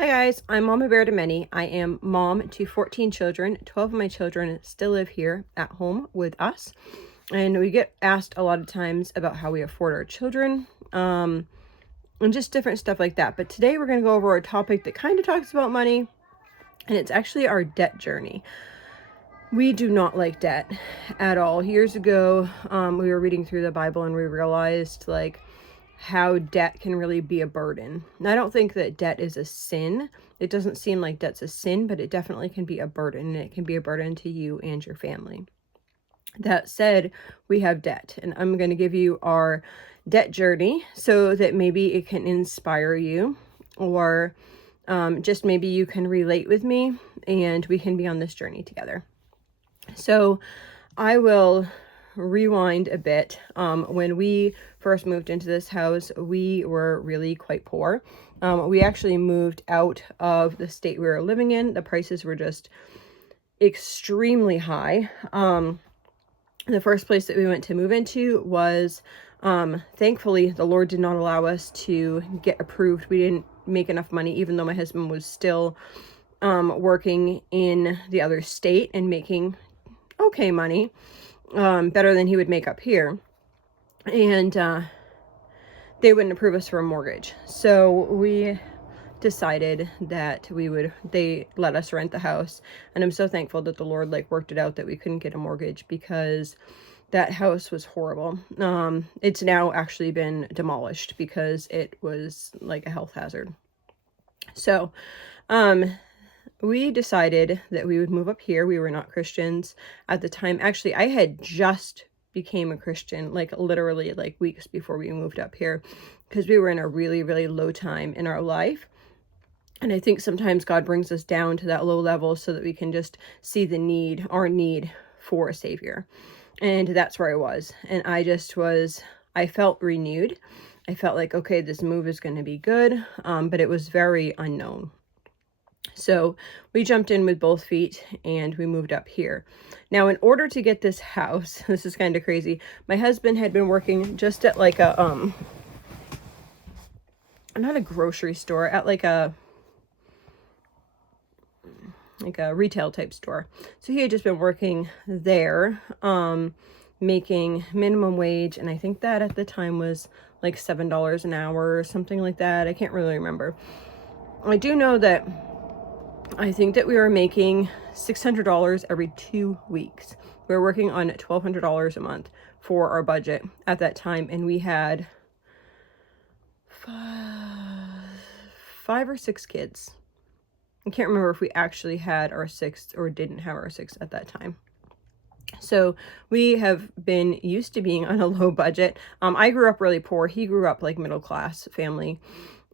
Hi guys, I'm Mama Bear to Many. I am mom to 14 children. 12 of my children still live here at home with us. And we get asked a lot of times about how we afford our children, and just different stuff like that. But today we're going to go over a topic that kind of talks about money, and it's actually our debt journey. We do not like debt at all. Years ago, we were reading through the Bible and we realized how debt can really be a burden. And I don't think that debt is a sin. It doesn't seem like debt's a sin, but it definitely can be a burden, and it can be a burden to you and your family. That said, we have debt, and I'm going to give you our debt journey so that maybe it can inspire you, or just maybe you can relate with me and we can be on this journey together. So I will rewind a bit. When we first moved into this house, we were really quite poor. We actually moved out of the state we were living in. The prices were just extremely high. The first place that we went to move into was, thankfully, the Lord did not allow us to get approved. We didn't make enough money, even though my husband was still working in the other state and making okay money. Better than he would make up here, and they wouldn't approve us for a mortgage. So we decided that they let us rent the house, and I'm so thankful that the Lord worked it out that we couldn't get a mortgage, because that house was horrible. It's now actually been demolished because it was like a health hazard. So we decided that we would move up here. We were not Christians at the time. Actually, I had just became a Christian, literally weeks before we moved up here, because we were in a really, really low time in our life. And I think sometimes God brings us down to that low level so that we can just see our need for a savior. And that's where I was. And I felt renewed. I felt like, okay, this move is going to be good. But it was very unknown. So we jumped in with both feet and we moved up here. Now, in order to get this house, this is kind of crazy. My husband had been working just at not a grocery store, at a retail type store. So he had just been working there, making minimum wage. And I think that at the time was like $7 an hour or something like that. I can't really remember. I do know that I think that we were making $600 every 2 weeks. We were working on $1,200 a month for our budget at that time, and we had 5 or 6 kids. I can't remember if we actually had our 6th or didn't have our 6th at that time. So we have been used to being on a low budget. I grew up really poor. He grew up middle class family.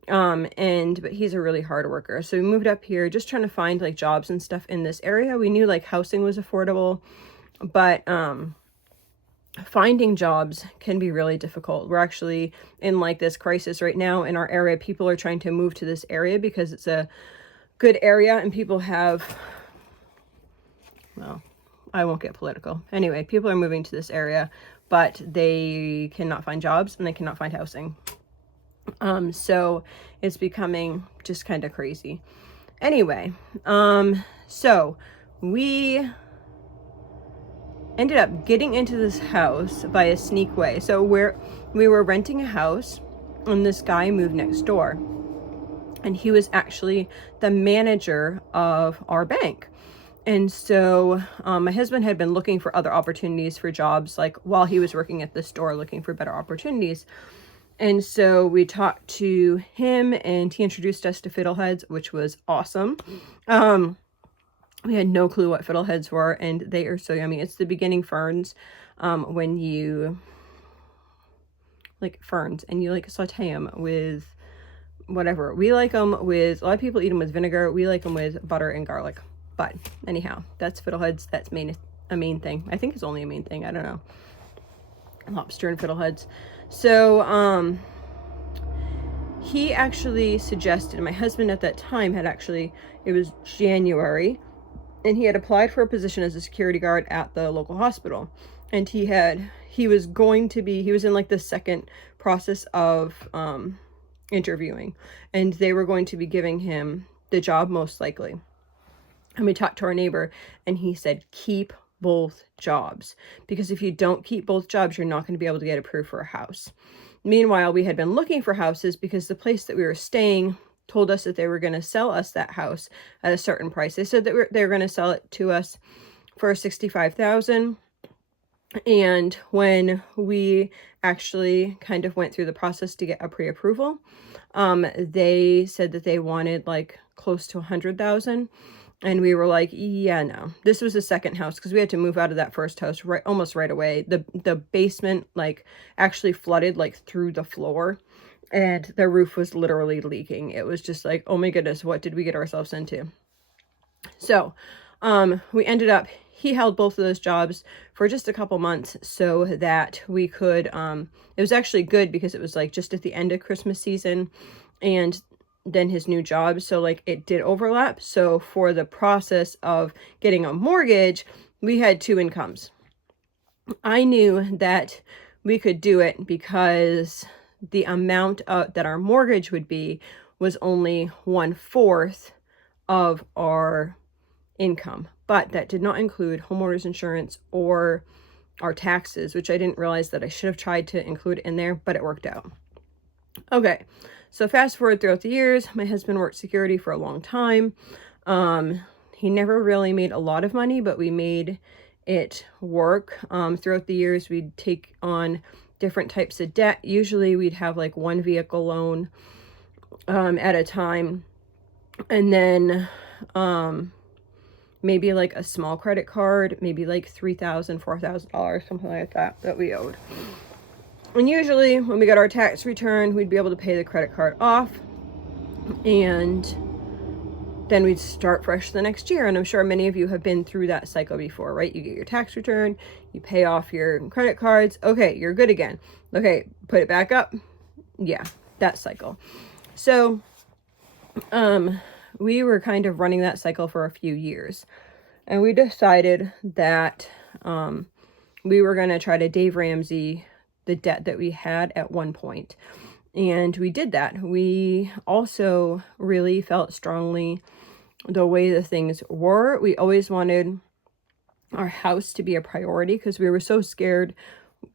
But he's a really hard worker. So we moved up here just trying to find jobs and stuff in this area. We knew housing was affordable, but finding jobs can be really difficult. We're actually in this crisis right now in our area. People are trying to move to this area because it's a good area, and people have, well, I won't get political. Anyway, people are moving to this area, but they cannot find jobs and they cannot find housing. So it's becoming just kind of crazy. Anyway, so we ended up getting into this house by a sneak way. So we were renting a house, and this guy moved next door, and he was actually the manager of our bank. And so my husband had been looking for other opportunities for jobs, while he was working at the store, looking for better opportunities. And so we talked to him, and he introduced us to fiddleheads, which was awesome. We had no clue what fiddleheads were, and they are so yummy. It's the beginning ferns, when you ferns, and you saute them with whatever. We like them with, a lot of people eat them with vinegar. We like them with butter and garlic. But anyhow, that's fiddleheads. That's a main thing. I think it's only a main thing. I don't know. Lobster and fiddleheads. So he actually suggested, my husband at that time it was January, and he had applied for a position as a security guard at the local hospital. And he was in the second process of interviewing, and they were going to be giving him the job most likely. And we talked to our neighbor and he said, keep both jobs, because if you don't keep both jobs, you're not going to be able to get approved for a house. Meanwhile, we had been looking for houses because the place that we were staying told us that they were going to sell us that house at a certain price. They said that they were going to sell it to us for $65,000. And when we actually kind of went through the process to get a pre-approval, they said that they wanted like close to $100,000. And we were like, yeah, no. This was the second house because we had to move out of that first house almost right away. The basement like actually flooded like through the floor, and the roof was literally leaking. It was just like, oh my goodness, what did we get ourselves into? So we ended up, he held both of those jobs for just a couple months so that we could, it was actually good because it was like just at the end of Christmas season and then his new job. So like it did overlap. So for the process of getting a mortgage, we had two incomes. I knew that we could do it because the amount that our mortgage would be was only 1/4 of our income, but that did not include homeowners insurance or our taxes, which I didn't realize that I should have tried to include in there, but it worked out. Okay, so fast forward throughout the years, my husband worked security for a long time. He never really made a lot of money, but we made it work. Throughout the years, we'd take on different types of debt. Usually we'd have like one vehicle loan at a time, and then maybe like a small credit card, maybe like $3,000, $4,000, something like that we owed. And usually when we got our tax return, we'd be able to pay the credit card off, and then we'd start fresh the next year. And I'm sure many of you have been through that cycle before, right? You get your tax return, you pay off your credit cards. Okay, you're good again. Okay, put it back up. Yeah, that cycle. So we were kind of running that cycle for a few years, and we decided that we were going to try to Dave Ramsey the debt that we had at one point. And we did that. We also really felt strongly the way the things were. We always wanted our house to be a priority because we were so scared.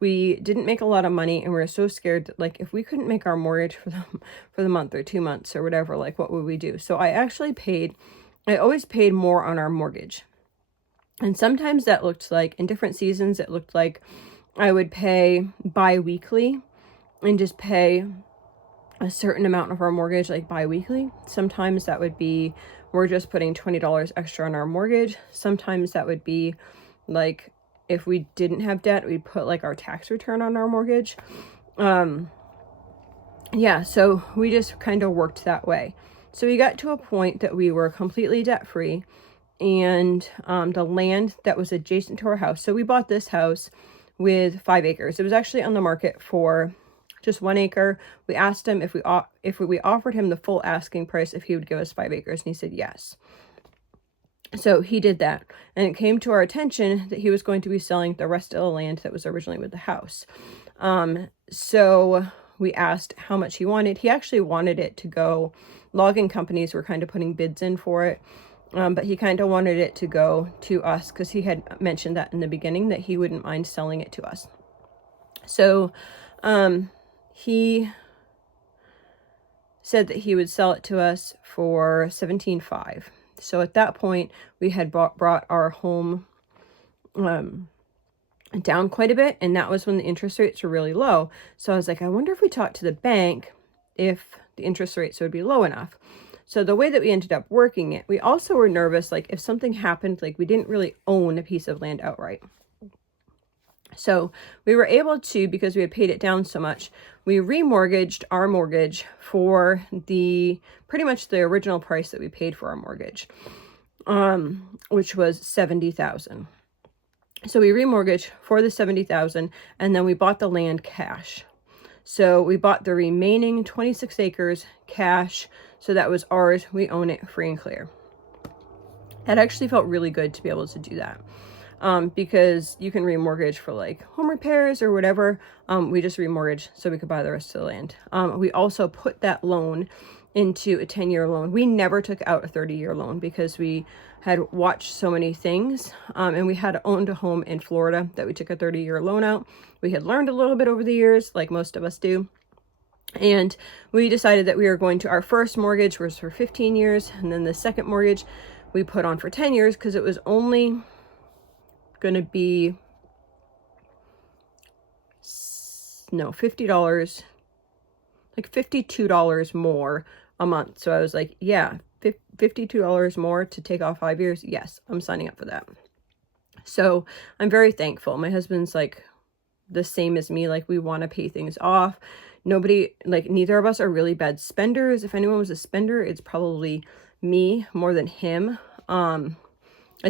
We didn't make a lot of money, and we were so scared that like if we couldn't make our mortgage for the month or 2 months or whatever, like what would we do? So I always paid more on our mortgage. And sometimes that looked like, in different seasons, it looked like I would pay bi-weekly and just pay a certain amount of our mortgage like bi-weekly. Sometimes that would be we're just putting $20 extra on our mortgage. Sometimes that would be like if we didn't have debt, we'd put like our tax return on our mortgage. Yeah, so we just kind of worked that way. So we got to a point that we were completely debt-free, and the land that was adjacent to our house. So we bought this house with 5 acres. It was actually on the market for just 1 acre. We asked him if we offered him the full asking price, if he would give us 5 acres, and he said yes. So he did that, and it came to our attention that he was going to be selling the rest of the land that was originally with the house. So we asked how much he wanted. He actually wanted it to go, logging companies were kind of putting bids in for it. But he kind of wanted it to go to us because he had mentioned that in the beginning that he wouldn't mind selling it to us. So he said that he would sell it to us for $17,500. So at that point, we had brought our home down quite a bit, and that was when the interest rates were really low. So I was like, I wonder if we talked to the bank if the interest rates would be low enough. So the way that we ended up working it, we also were nervous, like if something happened, like we didn't really own a piece of land outright. So we were able to, because we had paid it down so much, we remortgaged our mortgage for pretty much the original price that we paid for our mortgage, which was $70,000. So we remortgaged for the $70,000, and then we bought the land cash. So we bought the remaining 26 acres cash. So that was ours. We own it free and clear. That actually felt really good to be able to do that. Because you can remortgage for like home repairs or whatever. We just remortgaged so we could buy the rest of the land. We also put that loan into a 10-year loan. We never took out a 30-year loan because we had watched so many things, and we had owned a home in Florida that we took a 30-year loan out. We had learned a little bit over the years, like most of us do. And we decided that we were going to, our first mortgage was for 15 years. And then the second mortgage we put on for 10 years because it was only going to be, $50, like $52 more a month. So I was like, yeah, $52 more to take off 5 years. Yes, I'm signing up for that. So I'm very thankful. My husband's like the same as me. Like, we want to pay things off. Neither of us are really bad spenders. If anyone was a spender, it's probably me more than him. I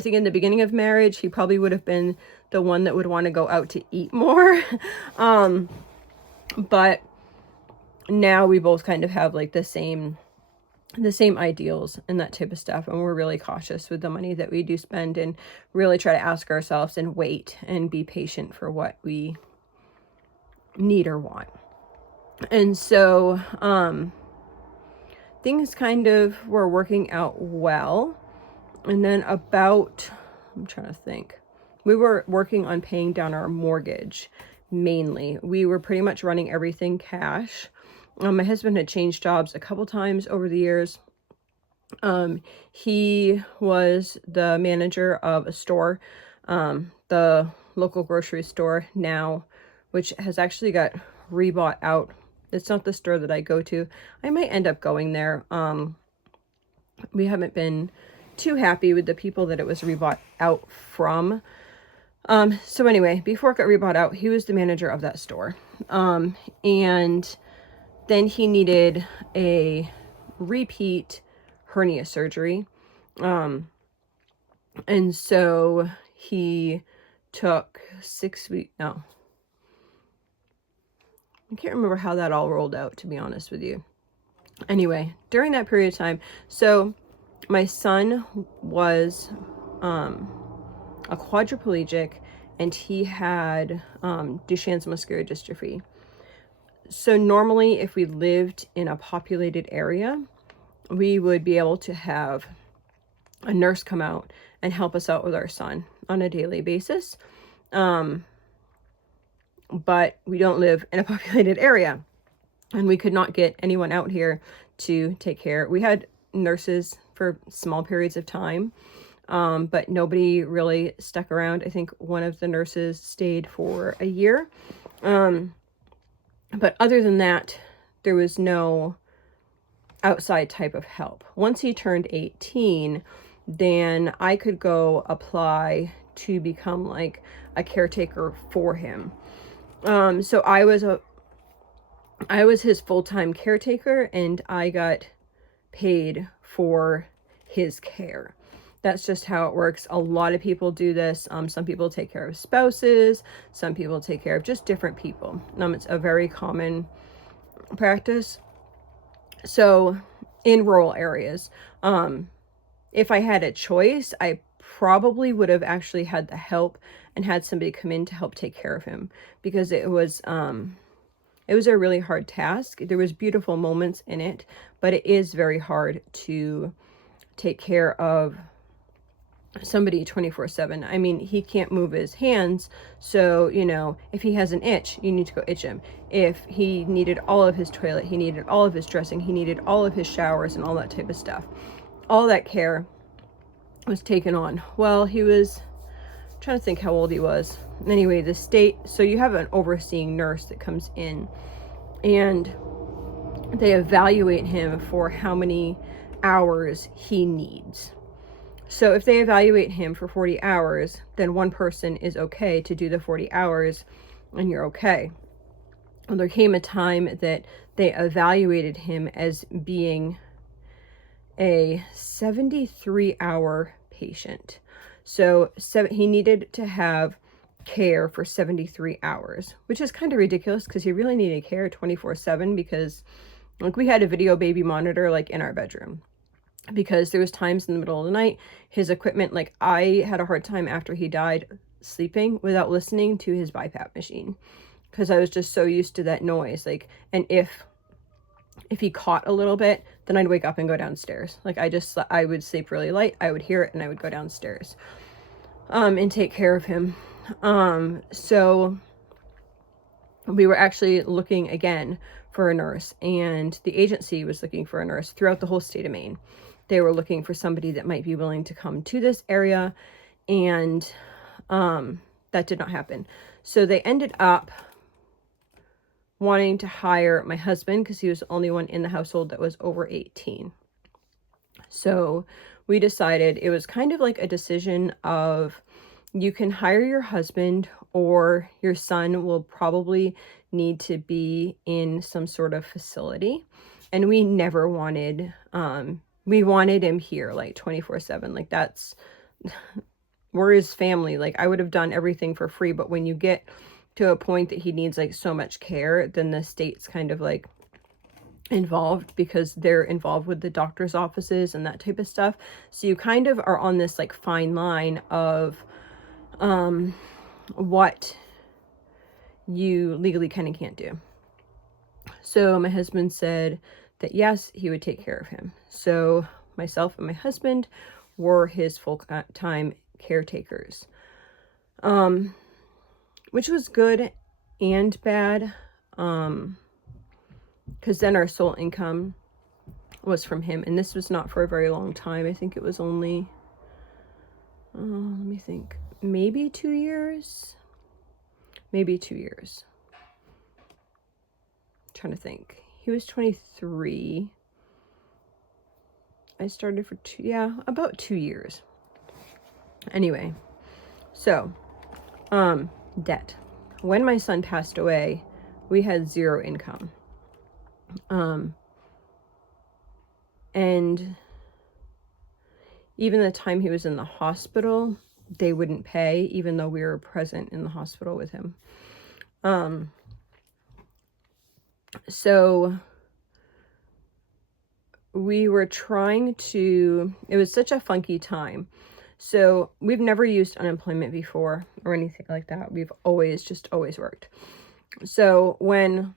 think in the beginning of marriage, he probably would have been the one that would want to go out to eat more. But now we both kind of have like the same ideals and that type of stuff. And we're really cautious with the money that we do spend, and really try to ask ourselves and wait and be patient for what we need or want. And so, things kind of were working out well. And then I'm trying to think, we were working on paying down our mortgage mainly. We were pretty much running everything cash. My husband had changed jobs a couple times over the years. He was the manager of a store, the local grocery store now, which has actually got rebought out. It's not the store that I go to. I might end up going there. We haven't been too happy with the people that it was rebought out from. So anyway, before it got rebought out, he was the manager of that store. And then he needed a repeat hernia surgery. And so he took 6 weeks. No, I can't remember how that all rolled out, to be honest with you. Anyway, during that period of time, so my son was a quadriplegic, and he had Duchenne's muscular dystrophy. So normally, if we lived in a populated area, we would be able to have a nurse come out and help us out with our son on a daily basis. But we don't live in a populated area, and we could not get anyone out here to take care. We had nurses for small periods of time, but nobody really stuck around. I think one of the nurses stayed for a year. But other than that, there was no outside type of help. Once he turned 18, then I could go apply to become like a caretaker for him. So I was his full-time caretaker, and I got paid for his care. That's just how it works. A lot of people do this. Some people take care of spouses. Some people take care of just different people. It's a very common practice. So in rural areas, if I had a choice, I probably would have actually had the help and had somebody come in to help take care of him, because it was a really hard task. There was beautiful moments in it, but it is very hard to take care of somebody 24/7. I mean, he can't move his hands. So, if he has an itch, you need to go itch him. If he needed all of his toilet, he needed all of his dressing, he needed all of his showers and all that type of stuff. All that care was taken on. Well, he was trying to think how old he was. Anyway, the state, so you have an overseeing nurse that comes in, and they evaluate him for how many hours he needs. So if they evaluate him for 40 hours, then one person is okay to do the 40 hours, and you're okay. Well, there came a time that they evaluated him as being a 73-hour patient. So he needed to have care for 73 hours, which is kind of ridiculous, because he really needed care 24/7, because we had a video baby monitor in our bedroom, because there was times in the middle of the night, his equipment, I had a hard time after he died sleeping without listening to his BiPAP machine, because I was just so used to that noise. And if If he caught a little bit, then I'd wake up and go downstairs. Like I would sleep really light. I would hear it and I would go downstairs and take care of him. So we were actually looking again for a nurse, and the agency was looking for a nurse throughout the whole state of Maine. They were looking for somebody that might be willing to come to this area, and that did not happen. So they ended up wanting to hire my husband because he was the only one in the household that was over 18. So we decided it was kind of like a decision of, you can hire your husband, or your son will probably need to be in some sort of facility. And we never wanted, we wanted him here like 24/7. Like we're his family. Like I would have done everything for free, but when you get to a point that he needs like so much care, then the state's kind of like involved, because they're involved with the doctor's offices and that type of stuff. So you kind of are on this like fine line of what you legally can and can't do. So my husband said that yes, he would take care of him. So myself and my husband were his full-time caretakers, which was good and bad, because then our sole income was from him, and this was not for a very long time. I think it was only, let me think, maybe 2 years. Maybe 2 years. I'm trying to think. He was 23. I started for about 2 years. Anyway, so, debt. When my son passed away, we had 0 income. And even the time he was in the hospital, they wouldn't pay, even though we were present in the hospital with him. So we were trying to, it was such a funky time. So we've never used unemployment before or anything like that. We've always worked. So when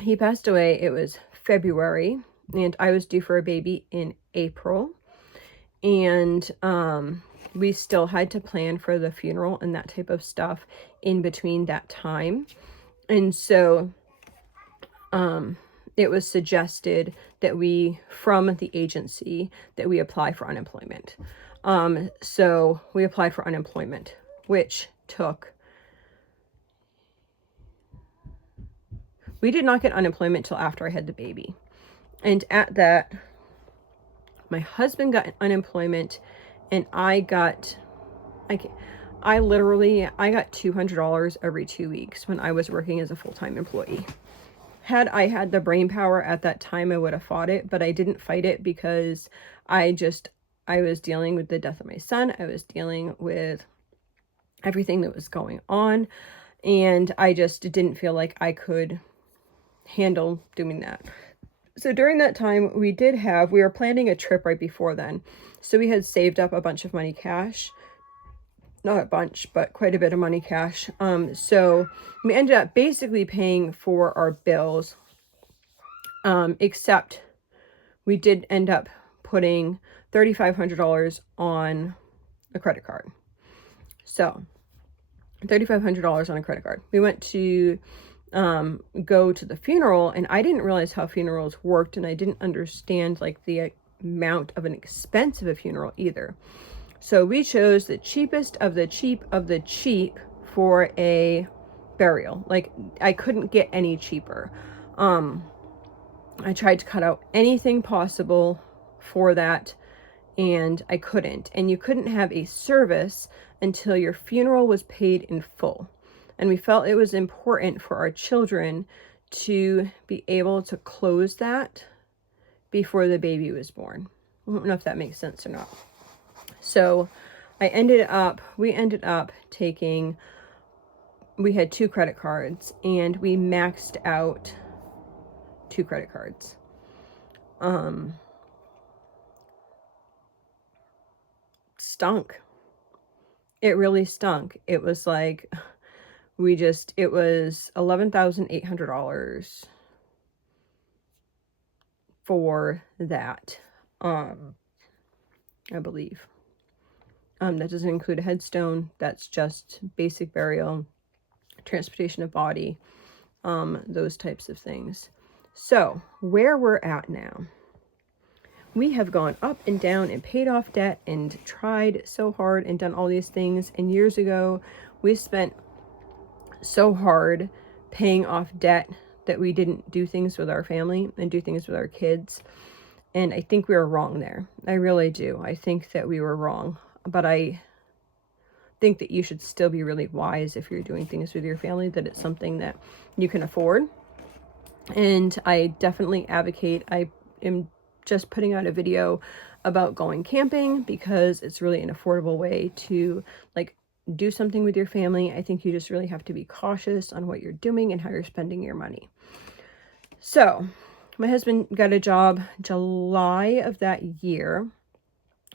he passed away, it was February, and I was due for a baby in April. And we still had to plan for the funeral and that type of stuff in between that time. And so it was suggested that from the agency, that we apply for unemployment. So we applied for unemployment, which we did not get unemployment till after I had the baby. And at that, my husband got unemployment, and I got $200 every 2 weeks when I was working as a full-time employee. Had I had the brain power at that time, I would have fought it, but I didn't fight it because I was dealing with the death of my son. I was dealing with everything that was going on, and I just didn't feel like I could handle doing that. So during that time, we were planning a trip right before then. So we had saved up a bunch of money cash. Not a bunch, but quite a bit of money cash. So we ended up basically paying for our bills, except we did end up putting $3,500 on a credit card. So $3,500 on a credit card. We went to go to the funeral, and I didn't realize how funerals worked, and I didn't understand like the amount of an expense of a funeral either. So we chose the cheapest of the cheap of the cheap for a burial. Like I couldn't get any cheaper. I tried to cut out anything possible for that, and I couldn't. And you couldn't have a service until your funeral was paid in full. And we felt it was important for our children to be able to close that before the baby was born. I don't know if that makes sense or not. So we ended up taking, we had 2 credit cards, and we maxed out 2 credit cards. Stunk. It really stunk. It was like, it was $11,800 for that, I believe. That doesn't include a headstone. That's just basic burial, transportation of body, those types of things. So where we're at now, we have gone up and down and paid off debt and tried so hard and done all these things. And years ago, we spent so hard paying off debt that we didn't do things with our family and do things with our kids. And I think we were wrong there. I really do. I think that we were wrong. But I think that you should still be really wise if you're doing things with your family, that it's something that you can afford. And I definitely advocate, I am just putting out a video about going camping because it's really an affordable way to like do something with your family. I think you just really have to be cautious on what you're doing and how you're spending your money. So my husband got a job July of that year.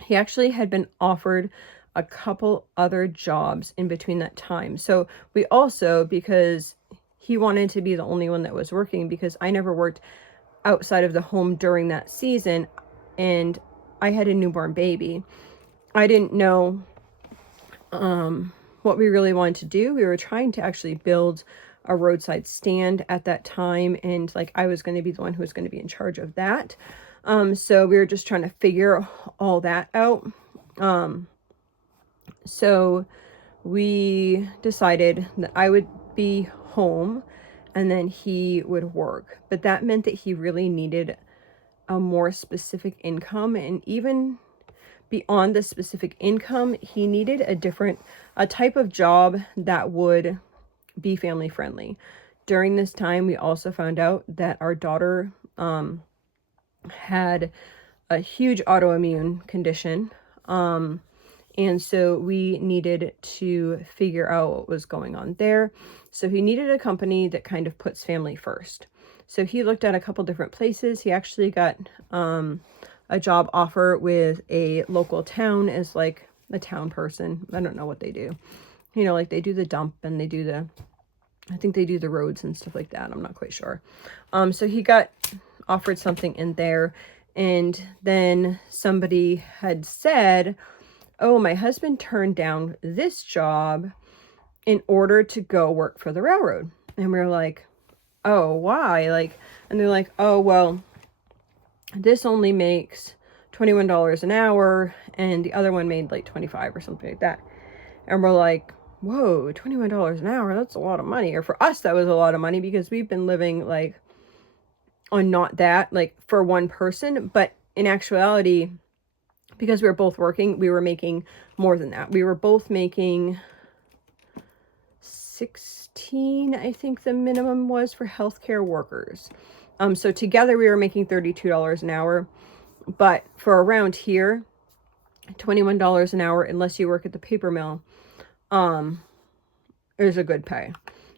He actually had been offered a couple other jobs in between that time. So we also, because he wanted to be the only one that was working, because I never worked outside of the home during that season, and I had a newborn baby. I didn't know what we really wanted to do. We were trying to actually build a roadside stand at that time, and like I was going to be the one who was going to be in charge of that. So we were just trying to figure all that out. So we decided that I would be home and then he would work. But that meant that he really needed a more specific income, and even beyond the specific income, he needed a type of job that would be family friendly. During this time, we also found out that our daughter had a huge autoimmune condition. And so we needed to figure out what was going on there. So he needed a company that kind of puts family first. So he looked at a couple different places. He actually got a job offer with a local town as like a town person. I don't know what they do. You know, like they do the dump and they do I think they do the roads and stuff like that. I'm not quite sure. So he got offered something in there. And then somebody had said, oh, my husband turned down this job in order to go work for the railroad. And we were like, oh, why? Like, and they're like, oh, well, this only makes $21 an hour and the other one made like 25 or something like that. And we're like, whoa, $21 an hour, that's a lot of money. Or for us, that was a lot of money because we've been living like on not that, like for one person. But in actuality, because we were both working, we were making more than that. We were both making 16, I think the minimum was for healthcare workers. So together we were making $32 an hour. But for around here, $21 an hour, unless you work at the paper mill, is a good pay.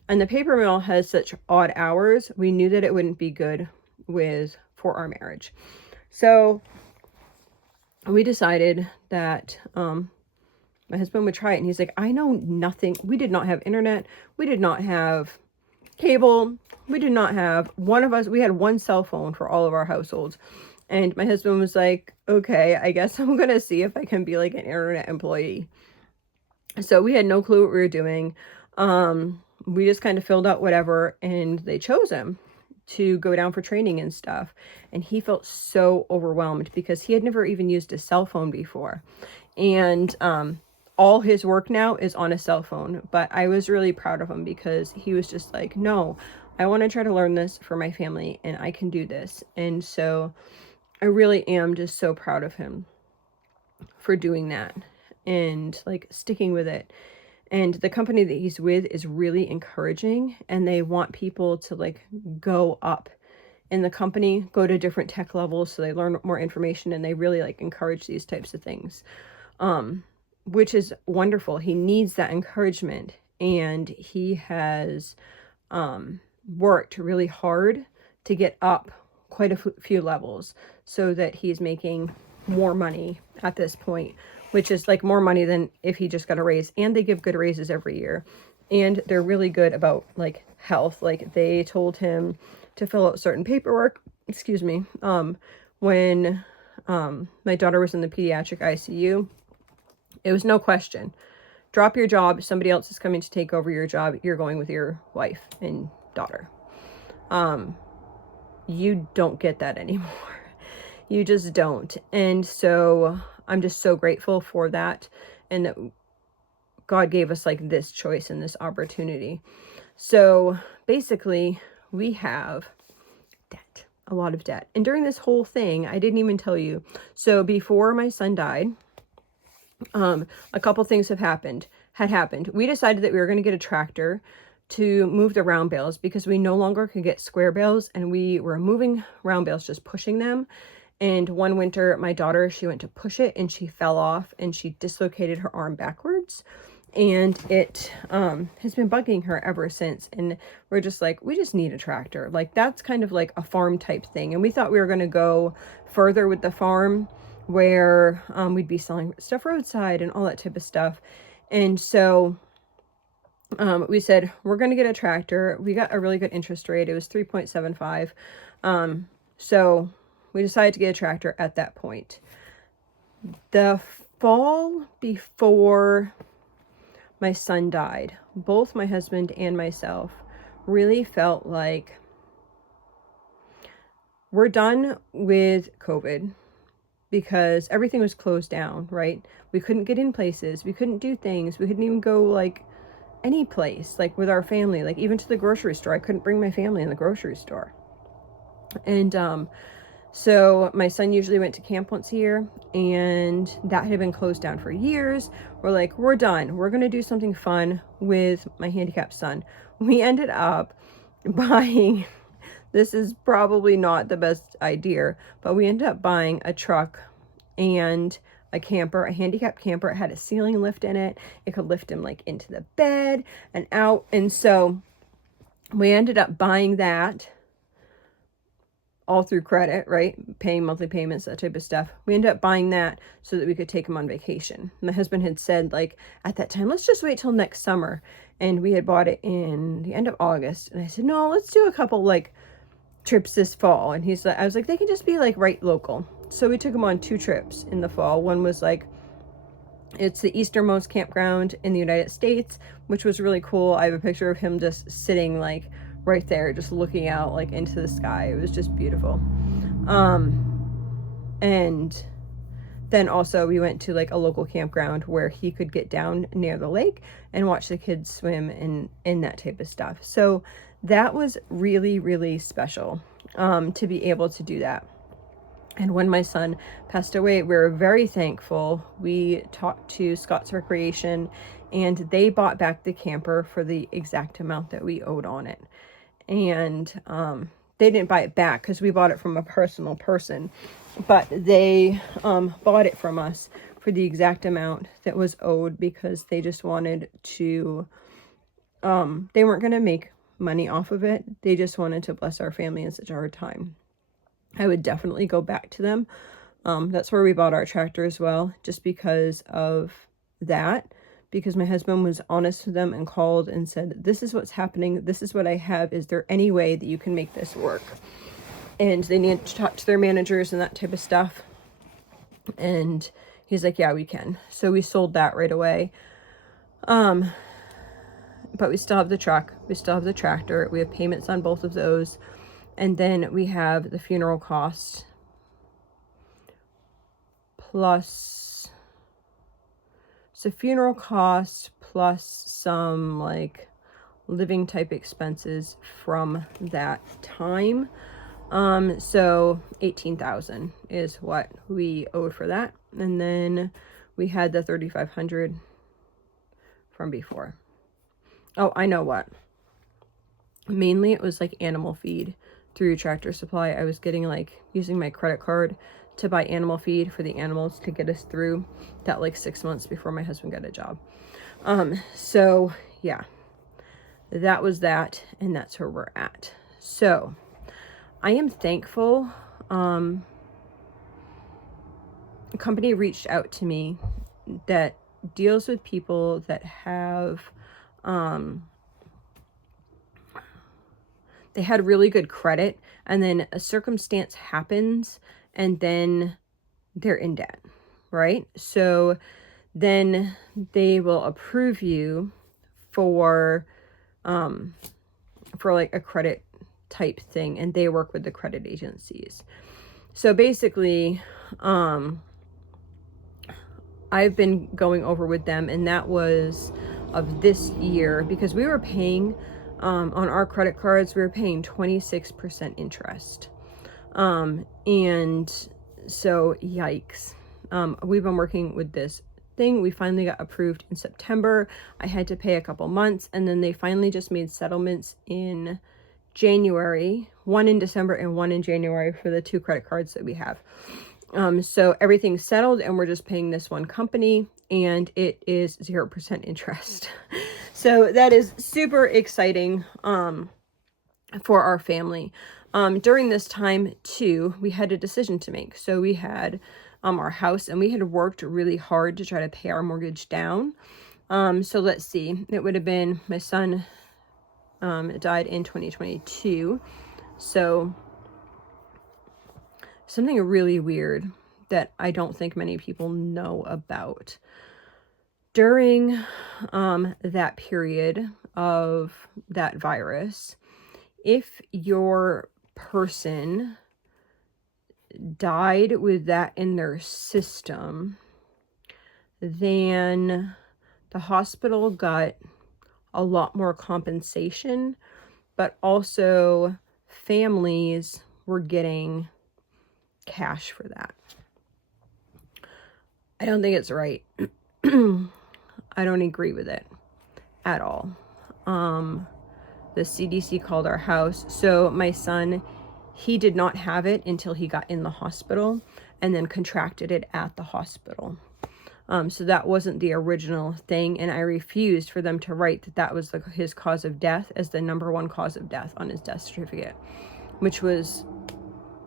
And the paper mill has such odd hours, we knew that it wouldn't be good for our marriage. So we decided that my husband would try it. And he's like, I know nothing. We did not have internet. We did not have cable. We did not have, we had one cell phone for all of our households. And my husband was like, okay, I guess I'm going to see if I can be like an internet employee. So we had no clue what we were doing. We just kind of filled out whatever, and they chose him to go down for training and stuff. And he felt so overwhelmed because he had never even used a cell phone before. And all his work now is on a cell phone. But I was really proud of him because he was just like, no, I want to try to learn this for my family and I can do this. And so I really am just so proud of him for doing that and like sticking with it. And the company that he's with is really encouraging, and they want people to like go up in the company, go to different tech levels so they learn more information, and they really like encourage these types of things, which is wonderful. He needs that encouragement, and he has worked really hard to get up quite a few levels so that he's making more money at this point, which is like more money than if he just got a raise. And they give good raises every year, and they're really good about like health. Like they told him to fill out certain paperwork excuse me, when my daughter was in the pediatric ICU, it was no question. Drop your job. Somebody else is coming to take over your job. You're going with your wife and daughter. You don't get that anymore. You just don't. And so I'm just so grateful for that. And that God gave us like this choice and this opportunity. So basically we have debt, a lot of debt. And during this whole thing, I didn't even tell you. So before my son died, a couple things had happened. We decided that we were going to get a tractor to move the round bales because we no longer could get square bales, and we were moving round bales, just pushing them. And one winter, my daughter, she went to push it and she fell off and she dislocated her arm backwards. And it has been bugging her ever since. And we're just like, we just need a tractor. Like, that's kind of like a farm type thing. And we thought we were going to go further with the farm where we'd be selling stuff roadside and all that type of stuff. And so we said, we're going to get a tractor. We got a really good interest rate. It was 3.75. So we decided to get a tractor at that point. The fall before my son died, both my husband and myself really felt like we're done with COVID because everything was closed down, right? We couldn't get in places. We couldn't do things. We couldn't even go like any place, like with our family, like even to the grocery store. I couldn't bring my family in the grocery store. And so my son usually went to camp once a year, and that had been closed down for years. We're like, we're done. We're going to do something fun with my handicapped son. We ended up buying, this is probably not the best idea, but we ended up buying a truck and a camper, a handicapped camper. It had a ceiling lift in it. It could lift him like into the bed and out. And so we ended up buying that all through credit, right? Paying monthly payments, that type of stuff. We ended up buying that so that we could take him on vacation. My husband had said, like, at that time, let's just wait till next summer. And we had bought it in the end of August. And I said, no, let's do a couple like trips this fall. And he's like, I was like, they can just be like right local. So we took him on 2 trips in the fall. One was like, it's the easternmost campground in the United States, which was really cool. I have a picture of him just sitting like right there, just looking out like into the sky. It was just beautiful. And then also we went to like a local campground where he could get down near the lake and watch the kids swim and that type of stuff. So that was really, really special to be able to do that. And when my son passed away, we were very thankful. We talked to Scott's Recreation, and they bought back the camper for the exact amount that we owed on it. And they didn't buy it back because we bought it from a personal person, but they bought it from us for the exact amount that was owed because they just wanted to, they weren't going to make money off of it. They just wanted to bless our family in such a hard time. I would definitely go back to them. That's where we bought our tractor as well, just because of that. Because my husband was honest with them and called and said, this is what's happening. This is what I have. Is there any way that you can make this work? And they needed to talk to their managers and that type of stuff. And he's like, yeah, we can. So we sold that right away. But we still have the truck. We still have the tractor. We have payments on both of those. And then we have the funeral costs plus, so funeral costs plus some like living type expenses from that time. So 18,000 is what we owed for that. And then we had the 3,500 from before. Oh, I know what. Mainly it was like animal feed through Tractor Supply. I was getting like using my credit card to buy animal feed for the animals to get us through that like 6 months before my husband got a job. So yeah, that was that, and that's where we're at. So I am thankful. A company reached out to me that deals with people that have they had really good credit, and then a circumstance happens and then they're in debt, right? So then they will approve you for like a credit type thing, and they work with the credit agencies. So basically, I've been going over with them, and that was of this year, because we were paying on our credit cards, we were paying 26% interest. And so yikes. We've been working with this thing. We finally got approved in September. I had to pay a couple months, and then they finally just made settlements in January, one in December and one in January for the 2 credit cards that we have. So everything's settled, and we're just paying this one company, and it is 0% interest. So that is super exciting for our family. During this time too, we had a decision to make. So we had our house, and we had worked really hard to try to pay our mortgage down. So let's see, it would have been, my son died in 2022. So something really weird that I don't think many people know about. During that period of that virus, if your person died with that in their system, then the hospital got a lot more compensation, but also families were getting cash for that. I don't think it's right. I don't agree with it at all. The CDC called our house. So my son, he did not have it until he got in the hospital, and then contracted it at the hospital. So that wasn't the original thing, and I refused for them to write that that was his cause of death as the #1 cause of death on his death certificate, which was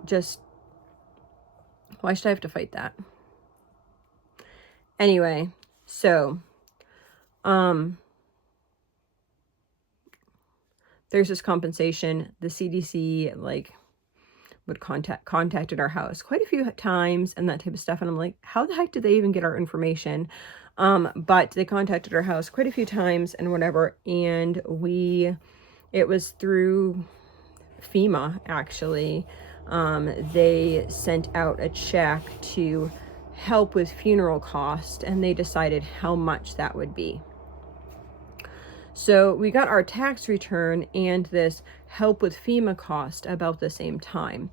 just, why should I have to fight that? Anyway, so there's this compensation. The CDC would contacted our house quite a few times and that type of stuff, and I'm like, how the heck did they even get our information? But they contacted our house quite a few times and whatever, and it was through FEMA, actually. They sent out a check to help with funeral cost, and they decided how much that would be. So we got our tax return and this help with FEMA cost about the same time.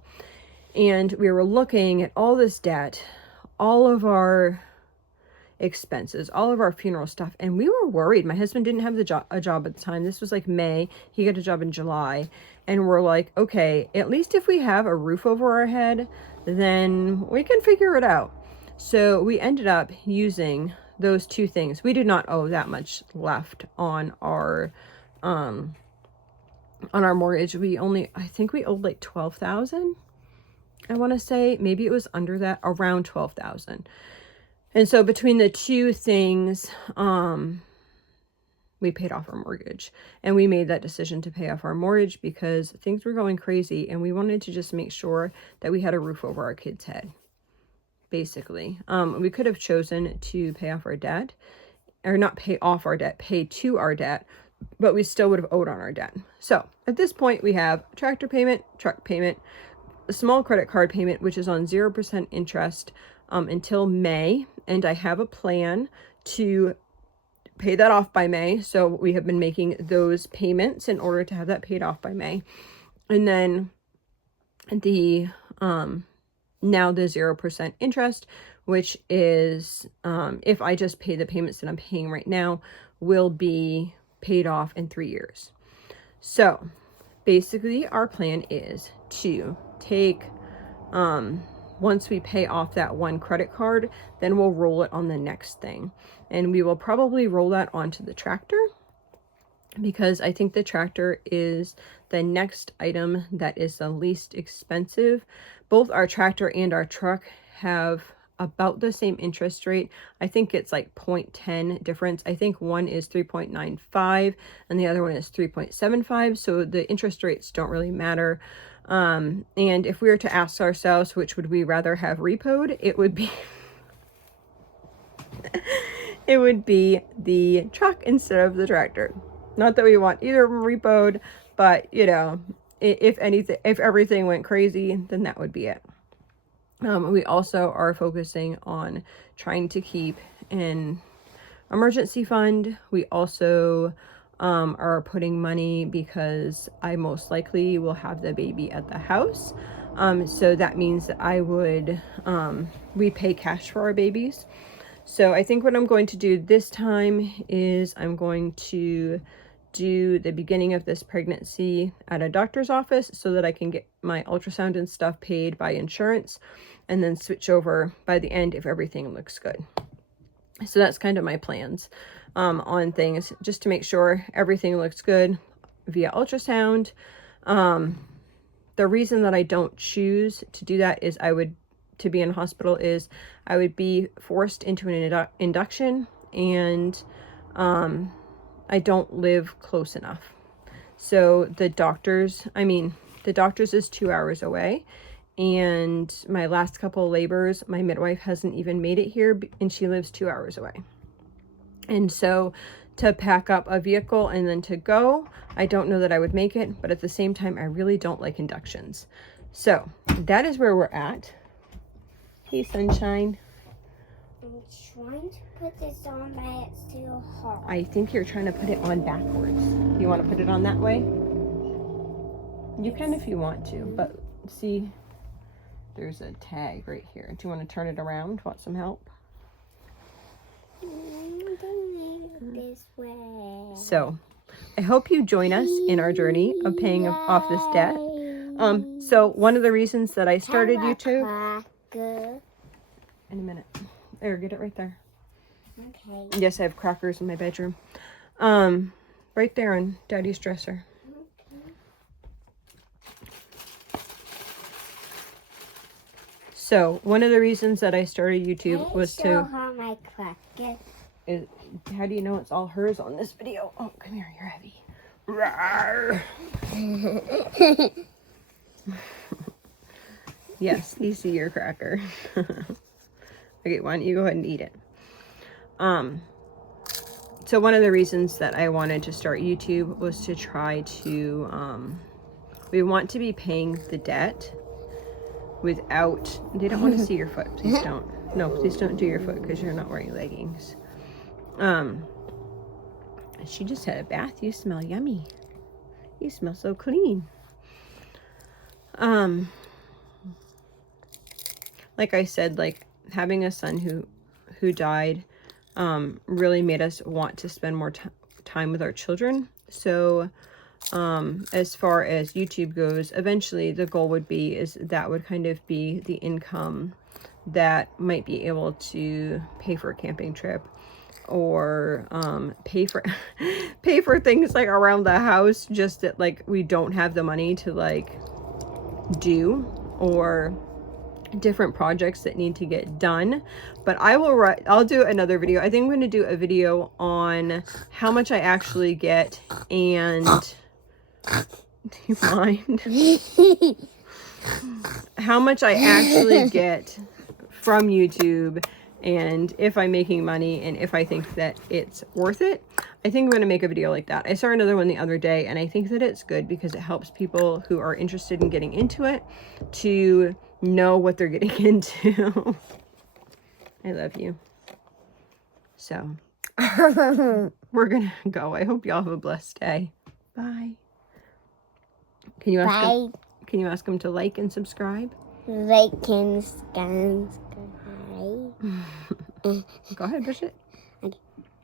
And we were looking at all this debt, all of our expenses, all of our funeral stuff, and we were worried. My husband didn't have a job at the time. This was like May. He got a job in July. And we're like, okay, at least if we have a roof over our head, then we can figure it out. So we ended up using those 2 things. We did not owe that much left on our mortgage. I think we owed like $12,000. I want to say maybe it was under that, around $12,000. And so between the 2 things, we paid off our mortgage, and we made that decision to pay off our mortgage because things were going crazy, and we wanted to just make sure that we had a roof over our kids' head. Basically, we could have chosen to pay off our debt, or not pay off our debt, pay to our debt, but we still would have owed on our debt. So at this point, we have a tractor payment, truck payment, a small credit card payment, which is on 0% interest until May. And I have a plan to pay that off by May. So we have been making those payments in order to have that paid off by May. And then now the 0% interest, which is, if I just pay the payments that I'm paying right now, will be paid off in 3 years. So basically our plan is to take, once we pay off that one credit card, then we'll roll it on the next thing. And we will probably roll that onto the tractor, because I think the tractor is the next item that is the least expensive. Both our tractor and our truck have about the same interest rate. I think it's like 0.10 difference. I think one is 3.95 and the other one is 3.75. So the interest rates don't really matter. And if we were to ask ourselves, which would we rather have repoed, it would be it would be the truck instead of the tractor. Not that we want either of them repoed, but you know, if everything went crazy, then that would be it. We also are focusing on trying to keep an emergency fund. We also are putting money because I most likely will have the baby at the house. So that means that I would, we pay cash for our babies. So I think what I'm going to do this time is I'm going to do the beginning of this pregnancy at a doctor's office so that I can get my ultrasound and stuff paid by insurance, and then switch over by the end if everything looks good. So that's kind of my plans on things, just to make sure everything looks good via ultrasound. The reason that I don't choose to do that is to be in hospital is I would be forced into an induction, and I don't live close enough. So the doctor's is 2 hours away, and my last couple of labors, my midwife hasn't even made it here, and she lives 2 hours away. And so to pack up a vehicle and then to go, I don't know that I would make it, but at the same time, I really don't like inductions. So that is where we're at. Hey, sunshine. I'm trying to put this on, but it's too hard. I think you're trying to put it on backwards. You want to put it on that way? You can if you want to, but see, there's a tag right here. Do you want to turn it around? Want some help? This way. So, I hope you join us in our journey of paying off this debt. So one of the reasons that I started YouTube. In a minute. There, get it right there. Okay. Yes, I have crackers in my bedroom. Right there on Daddy's dresser. So one of the reasons that I started YouTube was to show her my cracker. How do you know it's all hers on this video? Oh, come here, you're heavy. Rawr. Yes, you see your cracker. Okay, why don't you go ahead and eat it? So one of the reasons that I wanted to start YouTube was to try to, we want to be paying the debt without, they don't want to see your foot, please don't. No, please don't do your foot because you're not wearing leggings. She just had a bath. You smell yummy. You smell so clean. Like I said, like having a son who died really made us want to spend more time with our children. So as far as YouTube goes, eventually the goal would be is that would kind of be the income that might be able to pay for a camping trip, or pay for things like around the house, just that like we don't have the money to like do, or different projects that need to get done. But I'll do another video. I think I'm going to do a video on how much I actually get, and do you mind? How much I actually get from YouTube, and if I'm making money, and if I think that it's worth it. I think I'm going to make a video like that. I saw another one the other day, and I think that it's good because it helps people who are interested in getting into it to know what they're getting into. I love you. So, we're going to go. I hope y'all have a blessed day. Bye. Can you ask them to like and subscribe? Like and subscribe. Go ahead, Bridget.